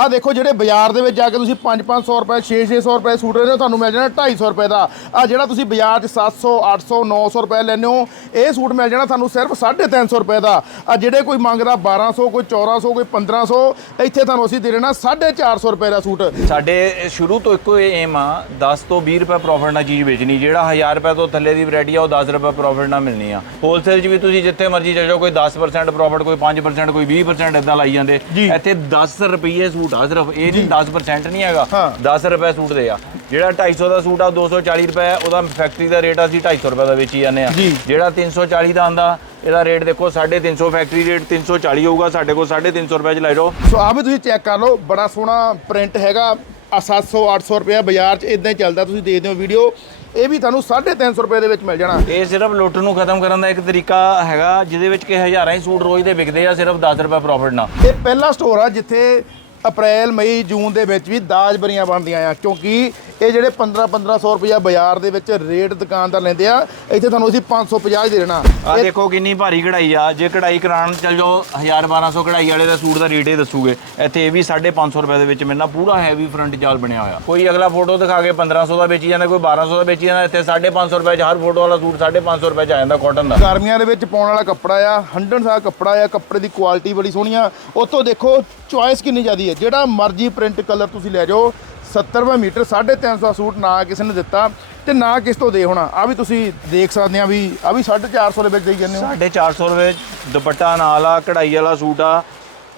ਆ ਦੇਖੋ ਜਿਹੜੇ ਬਾਜ਼ਾਰ ਦੇ ਵਿੱਚ ਜਾ ਕੇ ਤੁਸੀਂ 5-500 ਰੁਪਏ 6-600 ਰੁਪਏ ਸੂਟ ਲੈਂਦੇ ਹੋ ਤੁਹਾਨੂੰ ਮਿਲ ਜਾਣਾ 250 ਰੁਪਏ ਦਾ। ਆ ਜਿਹੜਾ ਤੁਸੀਂ ਬਾਜ਼ਾਰ 'ਚ 700 800 900 ਰੁਪਏ ਲੈਂਦੇ ਹੋ ਇਹ ਸੂਟ ਮਿਲ ਜਾਣਾ ਤੁਹਾਨੂੰ ਸਿਰਫ 350 ਰੁਪਏ ਦਾ। ਆ ਜਿਹੜੇ ਕੋਈ ਮੰਗਦਾ 1200 ਕੋਈ 1400 ਕੋਈ 1500 ਇੱਥੇ ਤੁਹਾਨੂੰ ਅਸੀਂ ਦੇ ਦੇਣਾ 450 ਰੁਪਏ ਦਾ ਸੂਟ। ਸਾਡੇ ਸ਼ੁਰੂ ਤੋਂ ਇੱਕੋ ਏਮ ਆ 10 ਤੋਂ 20 ਰੁਪਏ ਪ੍ਰੋਫਿਟ ਨਾਲ ਚੀਜ਼ ਵੇਚਣੀ ਜਿਹੜਾ 1000 ਰੁਪਏ ਤੋਂ ਥੱਲੇ ਦੀ ਵੈਰਾਈਟੀ ਆ ਉਹ 10 ਰੁਪਏ ਪ੍ਰੋਫਿਟ ਨਾਲ ਮਿਲਣੀ ਆ। ਹੋਲਸੇਲ 'ਚ ਵੀ ਤੁਸੀਂ ਜਿੱਥੇ ਮਰਜ਼ੀ ਚੱਲ ਜਾਓ ਕੋਈ 10% ਪ੍ਰੋਫਿਟ ਕੋਈ 5% ਕੋਈ 20% ਇਦਾਂ ਲਾਈ ਜਾਂਦੇ। ਇੱਥੇ 10 ਰੁਪਏ ਸੂਟ ਆ ਸਿਰਫ ਇਹ ਨਹੀਂ 10% ਨਹੀਂ ਹੈਗਾ। ਹਾਂ। 10 ਰੁਪਏ ਸੂਟ ਦੇ ਆ। ਜਿਹੜਾ 250 ਦਾ ਸੂਟ ਆ 240 ਰੁਪਏ ਉਹਦਾ ਫੈਕਟਰੀ ਦਾ ਰੇਟ ਅਸੀਂ 250 ਰੁਪਏ ਦਾ ਵੇਚੀ ਜਾਂਦੇ ਆ। ਜਿਹੜਾ 340 ਦਾ ਆਂਦਾ ਇਹਦਾ ਰੇਟ ਦੇਖੋ 350 ਫੈਕਟਰੀ ਰੇਟ 340 ਹੋਊਗਾ ਸਾਡੇ ਕੋਲ 350 ਰੁਪਏ ਚ ਲੈ ਜਾਓ। ਸੋ ਆ ਵੀ ਤੁਸੀਂ ਚੈੱਕ ਕਰ ਲਓ ਬੜਾ ਸੋਹਣਾ ਪ੍ਰਿੰਟ ਹੈਗਾ। ਆ 700 800 ਰੁਪਏ ਬਾਜ਼ਾਰ 'ਚ ਇਦਾਂ ਹੀ ਚੱਲਦਾ ਤੁਸੀਂ ਦੇਖਦੇ ਹੋ ਵੀਡੀਓ ਇਹ ਵੀ ਤੁਹਾਨੂੰ 350 ਰੁਪਏ ਦੇ ਵਿੱਚ ਮਿਲ ਜਾਣਾ। ਇਹ ਸਿਰਫ ਲੁੱਟ ਨੂੰ ਖਤਮ ਕਰਨ ਦਾ ਇੱਕ ਤਰੀਕਾ ਹੈਗਾ ਜਿਹਦੇ ਵਿੱਚ ਕਿ ਹਜ਼ਾਰਾਂ ਹੀ ਸੂਟ ਰੋਜ਼ ਦੇ ਵਿਕਦੇ ਆ ਸਿਰਫ 10 ਰੁਪਏ ਪ੍ਰੋਫਿਟ ਨਾਲ। ਇਹ ਪਹਿਲਾ ਸਟੋਰ ਆ ਜਿੱਥੇ ਅਪ੍ਰੈਲ ਮਈ ਜੂਨ ਦੇ ਵਿੱਚ ਵੀ ਦਾਜ ਬਰੀਆਂ ਬਣਦੀਆਂ ਆ। ਕਿਉਂਕਿ ਇਹ ਜਿਹੜੇ 15 1500 ਰੁਪਇਆ ਬਾਜ਼ਾਰ ਦੇ ਵਿੱਚ ਰੇਟ ਦੁਕਾਨਦਾਰ ਲੈਂਦੇ ਆ ਇੱਥੇ ਤੁਹਾਨੂੰ ਅਸੀਂ 550 ਦੇ ਦੇਣਾ। ਆ ਦੇਖੋ ਕਿੰਨੀ ਭਾਰੀ ਕਢਾਈ ਆ। ਜੇ ਕਢਾਈ ਕਰਾਉਣ ਚੱਲ ਜਾਓ 1000 1200 ਕਢਾਈ ਵਾਲੇ ਦਾ ਸੂਟ ਦਾ ਰੇਟ ਹੀ ਦੱਸੂਗੇ। ਇੱਥੇ ਇਹ ਵੀ 550 ਰੁਪਏ ਦੇ ਵਿੱਚ ਮਿਲਣਾ ਪੂਰਾ ਹੈਵੀ ਫਰੰਟ ਜਾਲ ਬਣਿਆ ਹੋਇਆ। ਕੋਈ ਅਗਲਾ ਫੋਟੋ ਦਿਖਾ ਕੇ 1500 ਦਾ ਵੇਚੀ ਜਾਂਦਾ ਕੋਈ 1200 ਦਾ ਵੇਚੀ ਜਾਂਦਾ ਇੱਥੇ 550 ਰੁਪਏ 'ਚ ਹਰ ਫੋਟੋ ਵਾਲਾ ਸੂਟ 550 ਰੁਪਏ 'ਚ ਆ ਜਾਂਦਾ ਕਾਟਨ ਦਾ। ਗਰਮੀਆਂ ਦੇ ਵਿੱਚ ਪਾਉਣ ਵਾਲਾ ਕੱਪੜਾ ਆ ਹੰਡਣ ਸਾਰਾ ਕੱਪੜਾ ਆ ਕੱਪੜੇ ਦੀ ਕੁਆਲਿਟੀ ਬੜੀ ਸੋਹਣੀ ਆ। ਉਤੋਂ ਦੇਖੋ ਚੁਆਇਸ ਕਿੰਨੀ ਜ਼ਿਆਦੀ ਹੈ। ਜਿਹੜਾ ਮਰਜ਼ੀ ਪ੍ਰਿੰਟ ਕਲਰ ਤੁਸੀਂ ਲੈ ਜਾਓ 70 ਰੁਪਏ ਮੀਟਰ 350 ਦਾ ਸੂਟ ਨਾ ਕਿਸੇ ਨੇ ਦਿੱਤਾ ਤੇ ਨਾ ਕਿਸ ਤੋਂ ਦੇ ਹੋਣਾ। ਆ ਵੀ ਤੁਸੀਂ ਦੇਖ ਸਕਦੇ ਆ ਵੀ ਆ ਵੀ 450 ਰੁਪਏ ਵਿੱਚ ਦੇਈ ਜਾਂਦੇ ਹੋ। 450 ਰੁਪਏ 'ਚ ਦੁਪੱਟਾ ਨਾਲ ਆ, ਕਢਾਈ ਵਾਲਾ ਸੂਟ ਆ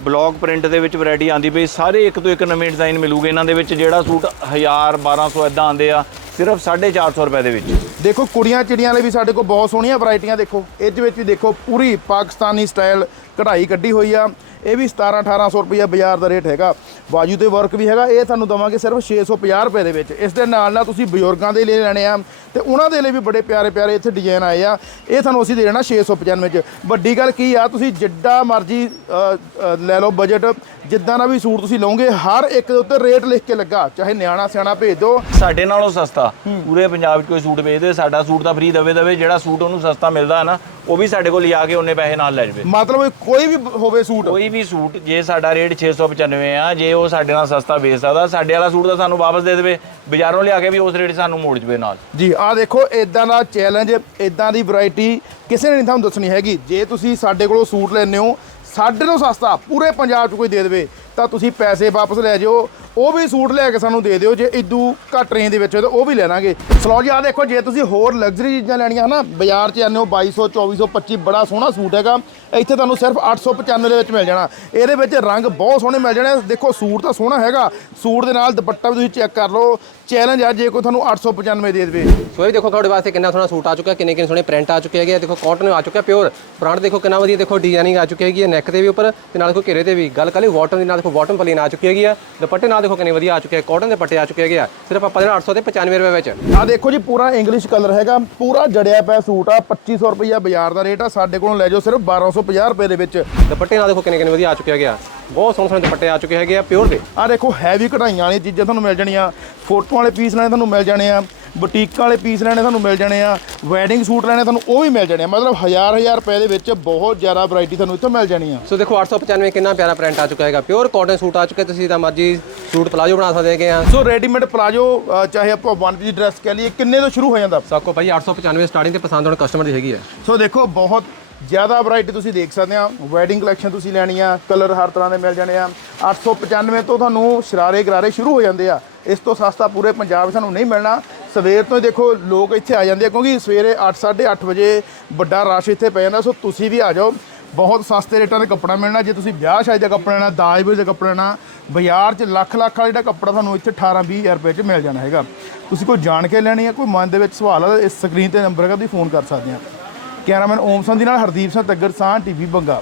ਬਲੌਕ ਪ੍ਰਿੰਟ ਦੇ ਵਿੱਚ ਵੈਰਾਈਟੀ ਆਂਦੀ ਪਈ। ਸਾਰੇ ਇੱਕ ਤੋਂ ਇੱਕ ਨਵੇਂ ਡਿਜ਼ਾਈਨ ਮਿਲੂਗੇ ਇਹਨਾਂ ਦੇ ਵਿੱਚ, ਜਿਹੜਾ ਸੂਟ 1000 1200 ਇਦਾਂ ਆਂਦੇ ਆ, ਸਿਰਫ 450 ਰੁਪਏ ਦੇ ਵਿੱਚ। ਦੇਖੋ, ਕੁੜੀਆਂ ਚਿੜੀਆਂ ਲਈ ਵੀ ਸਾਡੇ ਕੋਲ ਬਹੁਤ ਸੋਹਣੀਆਂ ਵੈਰਾਈਟੀਆਂ ਦੇਖੋ। ਇਹਦੇ ਵਿੱਚ ਵੀ ਦੇਖੋ, ਪੂਰੀ ਪਾਕਿਸਤਾਨੀ ਸਟਾਈਲ ਕਢਾਈ ਕੱਢੀ ਹੋਈ ਆ। ਇਹ ਵੀ 17 1800 ਰੁਪਏ ਬਾਜ਼ਾਰ ਦਾ ਰੇਟ ਹੈਗਾ। ਬਾਜੂ ਤੇ ਵਰਕ ਵੀ ਹੈਗਾ। ਇਹ ਤੁਹਾਨੂੰ ਦਵਾਂਗੇ ਸਿਰਫ 650 ਰੁਪਏ ਦੇ ਵਿੱਚ। ਇਸ ਦੇ ਨਾਲ ਨਾਲ ਤੁਸੀਂ ਬਜ਼ੁਰਗਾਂ ਦੇ ਲਈ ਲੈਣੇ ਆ। ਤੇ ਉਹਨਾਂ ਦੇ ਲਈ ਵੀ ਬੜੇ ਪਿਆਰੇ ਪਿਆਰੇ ਇੱਥੇ ਡਿਜ਼ਾਈਨ ਆਏ ਆ। ਇਹ ਤੁਹਾਨੂੰ ਅਸੀਂ ਦੇ ਦੇਣਾ 695 ਚ। ਵੱਡੀ ਗੱਲ ਕੀ ਆ ਤੁਸੀਂ ਜਿੱਡਾ ਮਰਜ਼ੀ ਲੈ ਲਓ ਬਜਟ ਜਿੱਦਾਂ ਦਾ ਵੀ ਸੂਟ ਤੁਸੀਂ ਲਓਗੇ ਹਰ ਇੱਕ ਦੇ ਉੱਤੇ ਰੇਟ ਲਿਖ ਕੇ ਲੱਗਾ ਚਾਹੇ ਨਿਆਣਾ ਸਿਆਣਾ ਭੇਜ ਦਿਓ। ਸਾਡੇ ਨਾਲੋਂ ਸਸਤਾ। ਪੂਰੇ ਪੰਜਾਬ 'ਚ ਕੋਈ ਸੂਟ ਵੇਚਦੇ ਸਾਡਾ ਸੂਟ ਤਾਂ ਫ੍ਰੀ ਦਵੇ ਦਵੇ ਜਿਹੜਾ ਸੂਟ ਉਹਨੂੰ ਸਸਤਾ ਮਿਲਦਾ ਹੈ ਨਾ ਉਹ ਵੀ ਸਾਡੇ ਕੋਲ ਲਿਆ ਕੇ ਉਹਨੇ ਪੈਸੇ ਨਾਲ ਲੈ ਜਾਵੇ। ਮਤਲਬ ਕੋਈ ਵੀ ਹੋਵੇ ਸੂਟ। ਕੋਈ ਵੀ ਸੂਟ ਜੇ ਸਾਡਾ ਰੇਟ 695 ਆ ਜੇ ਉਹ ਸਾਡੇ ਨਾਲ ਸਸਤਾ ਵੇਚ ਸਕਦਾ ਸਾਡੇ ਵਾਲਾ ਸੂਟ ਤਾਂ ਸਾਨੂੰ ਵਾਪਸ ਦੇ ਦੇਵੇ ਬਾਜ਼ਾਰੋਂ ਲਿਆ ਕੇ ਵੀ ਉਸ ਰੇਟ ਸਾਨੂੰ ਮੋੜ ਜਵੇ ਨਾਲ। ਜੀ ਆਹ ਦੇਖੋ ਇਦਾਂ ਦਾ ਚੈਲੰਜ ਇਦਾਂ ਦੀ ਵੈਰਾਈਟੀ ਕਿਸੇ ਨੇ ਨਹੀਂ ਤੁਹਾਨੂੰ ਦੱਸਣੀ ਹੈਗੀ। ਜੇ ਤੁਸੀਂ ਸਾਡੇ ਕੋਲੋਂ ਸੂਟ ਲੈਂਦੇ ਹੋ, ਸਾਡੇ ਤੋਂ ਸਸਤਾ ਪੂਰੇ ਪੰਜਾਬ 'ਚ ਕੋਈ ਦੇ ਦੇਵੇ, ਤਾਂ ਤੁਸੀਂ ਪੈਸੇ ਵਾਪਸ ਲੈ ਜਾਓ। ਉਹ ਵੀ ਸੂਟ ਲੈ ਕੇ ਸਾਨੂੰ ਦੇ ਦਿਓ, ਜੇ ਇਦੂ ਘੱਟ ਰੇਂਜ ਦੇ ਵਿੱਚ ਹੋਏ ਤਾਂ ਉਹ ਵੀ ਲੈ ਲਾਂਗੇ। ਸਲੋ ਜੀ, ਆਹ ਦੇਖੋ, ਜੇ ਤੁਸੀਂ ਹੋਰ ਲਗਜ਼ਰੀ ਚੀਜ਼ਾਂ ਲੈਣੀਆਂ ਹਨਾ, ਬਾਜ਼ਾਰ 'ਚ ਜਾਂਦੇ ਹੋ 2200 2400 25 ਬੜਾ ਸੋਹਣਾ ਸੂਟ ਹੈਗਾ। ਇੱਥੇ ਤੁਹਾਨੂੰ ਸਿਰਫ 895 ਦੇ ਵਿੱਚ ਮਿਲ ਜਾਣਾ। ਇਹਦੇ ਵਿੱਚ ਰੰਗ ਬਹੁਤ ਸੋਹਣੇ ਮਿਲ ਜਾਣੇ। ਦੇਖੋ, ਸੂਟ ਤਾਂ ਸੋਹਣਾ ਹੈਗਾ। ਸੂਟ ਦੇ ਨਾਲ ਦੁਪੱਟਾ ਵੀ ਤੁਸੀਂ ਚੈੱਕ ਕਰ ਲਓ। ਚੈਲੰਜ ਆ, ਜੇ ਕੋਈ ਤੁਹਾਨੂੰ 895 ਦੇ ਦੇਵੇ। ਸੋ ਇਹ ਦੇਖੋ, ਤੁਹਾਡੇ ਵਾਸਤੇ ਕਿੰਨਾ ਸੋਹਣਾ ਸੂਟ ਆ ਚੁੱਕਾ ਕਿੰਨੇ ਕਿੰਨੇ ਸੋਹਣੇ ਪ੍ਰਿੰਟ ਆ ਚੁੱਕੇ ਹੈਗੇ ਆ। ਦੇਖੋ ਕਾਟਨ ਆ ਚੁੱਕਾ ਪਿਓਰ ਪ੍ਰਾਂਟ ਦੇਖੋ, ਕਿੰਨਾ ਵਧੀਆ ਦੇਖੋ ਡਿਜ਼ਾਈਨਿੰਗ ਆ ਚੁੱਕੀ ਹੈਗੀ ਹੈ ਨੈਕ ਤੇ ਵੀ ਉੱਪਰ। ਤੇ ਨਾਲ ਦੇਖੋ, ਘੇਰੇ ਤੇ ਵੀ। ਗੱਲ ਕਰੀ ਵਾਟਰ ਦੀ ਨਾਲ ਦੇਖੋ ਬਾਟਮ ਪਲੇਨ ਆ ਚੁੱਕੀ ਹੈਗੀ ਆ। ਦੁਪੱਟੇ ਨਾਲ ਦੇਖੋ ਕਿੰਨੇ ਵਧੀਆ ਆ ਚੁੱਕੇ ਆ ਕਾਟਨ ਦੇ ਪੱਟੇ ਆ ਚੁੱਕੇ ਹੈਗੇ ਆ। ਸਿਰਫ ਆਪਾਂ ਦੇਣਾ 800 ਤੇ 95 ਰੁਪਏ ਵਿੱਚ। ਆ ਦੇਖੋ ਜੀ ਪੂਰਾ ਇੰਗਲਿਸ਼ ਕਲਰ ਹੈਗਾ। ਪੂਰਾ ਜੜਿਆ ਪਿਆ ਸੂਟ ਆ। 2500 ਰੁਪਈਆ ਬਾਜ਼ਾਰ ਦਾ ਰੇਟ ਆ। ਸਾਡੇ ਕੋਲੋਂ ਲੈ ਜਾਓ ਸਿਰਫ 1250 ਰੁਪਏ ਦੇ ਵਿੱਚ। ਦੁਪੱਟੇ ਨਾਲ ਦੇਖੋ ਕਿੰਨੇ ਕਿੰਨੇ ਵਧੀਆ ਆ ਚੁੱਕੇ ਹੈਗੇ ਆ। ਬਹੁਤ ਸੋਹਣੇ ਸੋਹਣੇ ਦੁਪੱਟੇ ਆ ਚੁੱਕੇ ਹੈਗੇ ਆ ਪਿਓਰ ਦੇ। ਆ ਦੇਖੋ ਹੈਵੀ ਕਢਾਈਆਂ ਵਾਲੀਆਂ ਚੀਜ਼ਾਂ ਤੁਹਾਨੂੰ ਮਿਲ ਜਾਣੀਆਂ। ਫੋਟੋਆਂ ਵਾਲੇ ਪੀਸ ਲੈਣੇ ਤੁਹਾਨੂੰ ਮਿਲ ਜਾਣੇ ਆ। ਬੁਟੀਕਾਂ ਵਾਲੇ ਪੀਸ ਲੈਣੇ ਤੁਹਾਨੂੰ ਮਿਲ ਜਾਣੇ ਆ। ਵੈਡਿੰਗ ਸੂਟ ਲੈਣੇ ਤੁਹਾਨੂੰ ਉਹ ਵੀ ਮਿਲ ਜਾਣੇ ਆ। ਮਤਲਬ ਹਜ਼ਾਰ ਹਜ਼ਾਰ ਰੁਪਏ ਦੇ ਵਿੱਚ ਬਹੁਤ ਜ਼ਿਆਦਾ ਵੈਰਾਈਟੀ ਤੁਹਾਨੂੰ ਇੱਥੋਂ ਮਿਲ ਜਾਣੀ ਆ ਸੋ ਦੇਖੋ 895 ਕਿੰਨਾ ਪਿਆਰਾ ਪ੍ਰਿੰਟ ਆ ਚੁੱਕਾ ਹੈਗਾ। ਪਿਓਰ ਕਾਟਨ ਸੂਟ ਆ ਚੁੱਕੇ ਤੁਸੀਂ ਤਾਂ ਮਰਜ਼ੀ ਸੂਟ ਪਲਾਜੋ ਬਣਾ ਸਕਦੇ ਹੈਗੇ ਆ। ਸੋ ਰੈਡੀਮੇਡ ਪਲਾਜੋ ਚਾਹੇ ਆਪਾਂ ਵਨ ਪੀਸ ਡਰੈਸ ਕਹਿ ਲਈਏ ਕਿੰਨੇ ਤੋਂ ਸ਼ੁਰੂ ਹੋ ਜਾਂਦਾ? ਸਭ ਕੋ ਭਾਈ 895 ਸਟਾਰਟਿੰਗ ਤੇ ਪਸੰਦ ਹੋਣ ਕਸਟਮਰ ਦੀ ਹੈਗੀ ਹੈ ਸੋ ਦੇਖੋ ਬਹੁਤ ਜ਼ਿਆਦਾ ਵੈਰਾਈਟੀ ਤੁਸੀਂ ਦੇਖ ਸਕਦੇ ਆ। ਵੈਡਿੰਗ ਕਲੈਕਸ਼ਨ ਤੁਸੀਂ ਲੈਣੀ ਆ ਕਲਰ ਹਰ ਤਰ੍ਹਾਂ ਦੇ ਮਿਲ ਜਾਣੇ ਆ। 895 ਤੋਂ ਤੁਹਾਨੂੰ ਸ਼ਰਾਰੇ ਗਰਾਰੇ ਸ਼ੁਰੂ ਹੋ ਜਾਂਦੇ ਆ। ਇਸ ਤੋਂ ਸਸਤਾ ਪੂਰੇ ਪੰਜਾਬ ਸਾਨੂੰ ਨਹੀਂ ਮਿਲਣਾ। ਸਵੇਰ ਤੋਂ ਹੀ ਦੇਖੋ ਲੋਕ ਇੱਥੇ ਆ ਜਾਂਦੇ ਆ ਕਿਉਂਕਿ ਸਵੇਰੇ 8:30 ਵਜੇ ਵੱਡਾ ਰਸ਼ ਇੱਥੇ ਪੈ ਜਾਂਦਾ। ਸੋ ਤੁਸੀਂ ਵੀ ਆ ਜਾਓ। ਬਹੁਤ ਸਸਤੇ ਰੇਟਾਂ ਦੇ ਕੱਪੜਾ ਮਿਲਣਾ, ਜੇ ਤੁਸੀਂ ਵਿਆਹ ਸ਼ਾਦੀ ਦਾ ਕੱਪੜਾ ਲੈਣਾ, ਦਾਜ ਬੋਝ ਦਾ ਕੱਪੜਾ ਲੈਣਾ, ਬਾਜ਼ਾਰ 'ਚ ਲੱਖ ਲੱਖ ਵਾਲਾ ਜਿਹੜਾ ਕੱਪੜਾ ਤੁਹਾਨੂੰ ਇੱਥੇ 18 20 ਹਜ਼ਾਰ ਰੁਪਏ 'ਚ ਮਿਲ ਜਾਣਾ ਹੈਗਾ। ਤੁਸੀਂ ਕੋਈ ਜਾਣ ਕੇ ਲੈਣੀ ਹੈ ਕੋਈ ਮਨ ਦੇ ਵਿੱਚ ਸਵਾਲ ਹੈ ਇਸ ਸਕਰੀਨ ਤੇ ਨੰਬਰ ਹੈਗਾ, ਤੁਸੀਂ ਫੋਨ ਕਰ ਸਕਦੇ ਆ। ਕੈਮਰਾਮੈਨ ਓਮ ਸੰਧੀ ਨਾਲ ਹਰਦੀਪ ਸਿੰਘ ਤੱਗਰ ਸਾਹ ਟੀਵੀ ਬੰਗਾ।